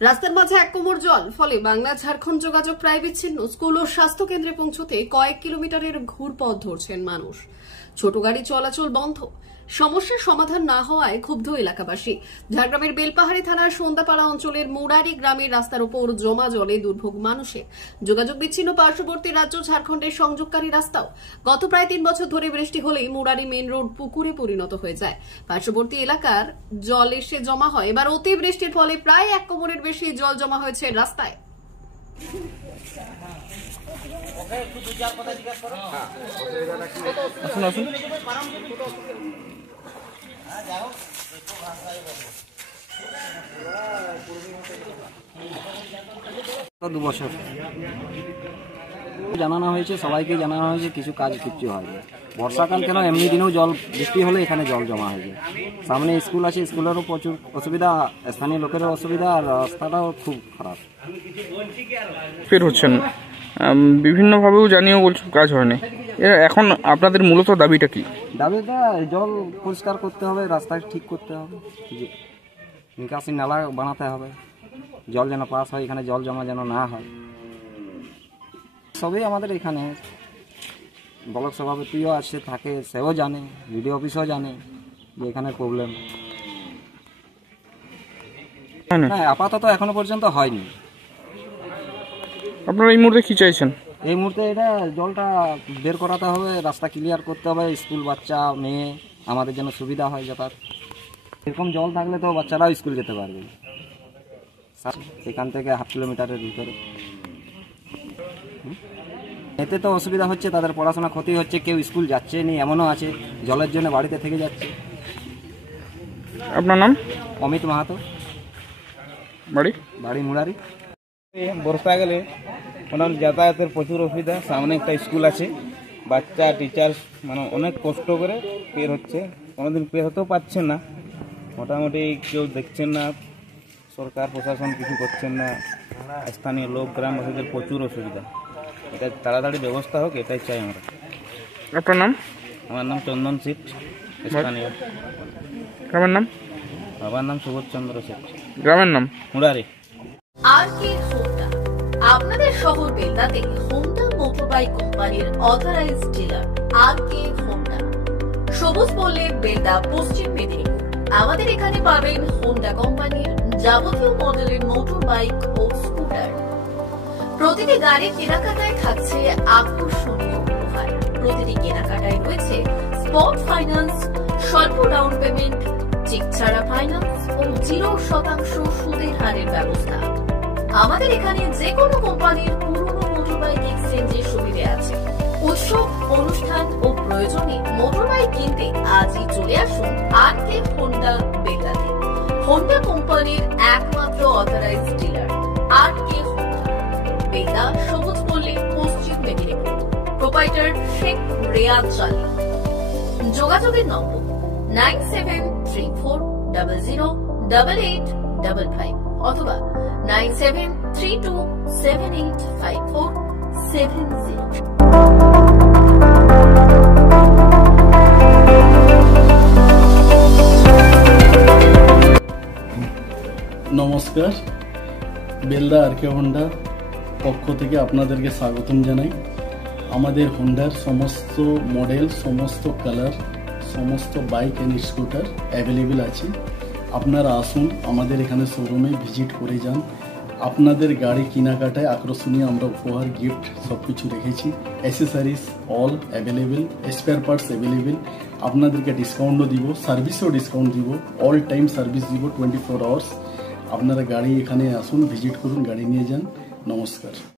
রাস্তার মাঝে এক কোমর জল, ফলে বাংলা ঝাড়খণ্ড যোগাযোগ প্রায় বিচ্ছিন্ন। স্কুল ও স্বাস্থ্য কেন্দ্রে পৌঁছতে কয়েক কিলোমিটারের ঘুরপথ ধরছেন মানুষ। ছোট গাড়ি চলাচল বন্ধ। সমস্যার সমাধান না হওয়ায় ক্ষুব্ধ এলাকাবাসী। ঝাড়গ্রামের বেলপাহাড়ি থানার সন্ধ্যাপাড়া অঞ্চলের মুরারি গ্রামের রাস্তার উপর জমা জলে দুর্ভোগ মানুষের। যোগাযোগ বিচ্ছিন্ন পার্শ্ববর্তী রাজ্য ঝাড়খণ্ডের সংযোগকারী রাস্তাও। গত প্রায় 3 বছর ধরে বৃষ্টি হলেই মুরারি মেন রোড পুকুরে পরিণত হয়ে যায়। পার্শ্ববর্তী এলাকার জল এসে জমা হয়। এবার অতি বৃষ্টির ফলে প্রায় 1 কোমরের বেশি জল জমা হয়েছে রাস্তায়। জানানো হয়েছে, সবাইকে জানানো হয়েছে, কিছু কাজ কিচ্ছু হয়নি। বর্ষাকাল কেন, এমনি দিনেও জল, বৃষ্টি হলে এখানে জল জমা হয়েছে। সামনে স্কুল আছে, স্কুলেরও প্রচুর অসুবিধা, স্থানীয় লোকেরও অসুবিধা, আর রাস্তাটাও খুব খারাপ। ফের হচ্ছেন বিভিন্নভাবেও জানিয়েও বলছে কাজ হয়নি। এখন আপনাদের মূলত দাবিটা কি? দাবিটা জল পরিষ্কার করতে হবে, রাস্তা ঠিক করতে হবে, নিকাশি নালা বানাতে হবে, জল যেন পাস হয়, এখানে জল জমা যেন না হয়। সবই আমাদের এখানে ব্লক সভাপতিও আছে, থাকে, সেও জানে, বিডিও অফিসও জানে যে এখানে প্রবলেম। না, আপাতত এখনো পর্যন্ত হয়নি। আপনারা এই মুহূর্তে কি চাইছেন? এই মুহূর্তে এটা জলটা বের করাতে হবে, রাস্তা ক্লিয়ার করতে হবে, স্কুল বাচ্চা মেয়ে আমাদের জন্য সুবিধা হয় যাতায়াত। এরকম জল থাকলে তো বাচ্চারাও স্কুল যেতে পারবে, সেখান থেকে 1/2 কিলোমিটারের ভিতরে। এতে তো অসুবিধা হচ্ছে, তাদের পড়াশোনা ক্ষতি হচ্ছে, কেউ স্কুল যাচ্ছে নি, এমনও আছে জলের জন্য বাড়িতে থেকে যাচ্ছে। আপনার নাম? অমিত মাহাতো। বাড়ি মুরারি। বর্ষা গেলে ওনার যাতায়াতের প্রচুর অসুবিধা। সামনে একটা স্কুল আছে, বাচ্চা টিচার মানে অনেক কষ্ট করে পের হচ্ছে, কোনোদিন পের হতেও পারছেন না। মোটামুটি কেউ দেখছেন না, সরকার প্রশাসন কিছু করছেন না, স্থানীয় লোক গ্রামবাসীদের প্রচুর অসুবিধা। এটা তাড়াতাড়ি ব্যবস্থা হোক, এটাই চাই আমরা। আপনার নাম? আমার নাম চন্দন সিট, স্থানীয়। গ্রামের নাম? বাবার নাম সুবোধ চন্দ্র সেট। গ্রামের নাম? মুরারি। আরকে হোন্ডা আপনাদের শহর বেলদাতে হোন্ডা মোটরবাইক কোম্পানির অথরাইজড ডিলার। আরকে হোন্ডা, সবুজ পল্লী, বেলদা, পশ্চিম মেদিনীপুর। আমাদের এখানে পাবেন হোন্ডা কোম্পানির যাবতীয় মডেলের মোটর বাইক ও স্কুটার। প্রতিটি গাড়ির কেনাকাটায় থাকছে আকর্ষণীয় উপহার। প্রতিটি কেনাকাটায় রয়েছে স্পট ফাইন্যান্স, স্বল্প ডাউন পেমেন্ট, চেক ছাড়া ফাইন্যান্স ও 0% সুদের হারের ব্যবস্থা। আমাদের এখানে যে কোনো কোম্পানির পুরনো মোটরবাইক এক্সচেঞ্জের সুবিধা আছে। উৎসব, অনুষ্ঠান ও প্রয়োজনে মোটরবাইক কিনতে আজই চলে আসুন আরকে হোন্ডা বেলদাতে। হোন্ডা কোম্পানির একমাত্র অথরাইজড ডিলার আরকে হোন্ডা, বেলদা, সবুজ পল্লী, পশ্চিম মেদিনীপুর। প্রোপাইটার শেখ রেয়াদ চালি। যোগাযোগের নম্বর 9734008855 অথবা 9732785470। নমস্কার, বেলদা আরকে হোন্ডা পক্ষ থেকে আপনাদেরকে স্বাগতম জানাই। আমাদের হোন্ডার সমস্ত মডেল, সমস্ত কালার, সমস্ত বাইক অ্যান্ড স্কুটার অ্যাভেলেবেল আছে। আপনারা আসুন, আমাদের এখানে শোরুমে ভিজিট করে যান। আপনাদের গাড়ি কেনাকাটায় আকর্ষণীয় আমরা উপহার, গিফট সব কিছু রেখেছি। Accessories all available, spare parts available. আপনাদেরকে ডিসকাউন্টও দিব, সার্ভিসেও ডিসকাউন্ট দিব, অল টাইম সার্ভিস দিব 24 আওয়ার্স। আপনারা গাড়ি এখানে আসুন, ভিজিট করুন, গাড়ি নিয়ে যান। নমস্কার।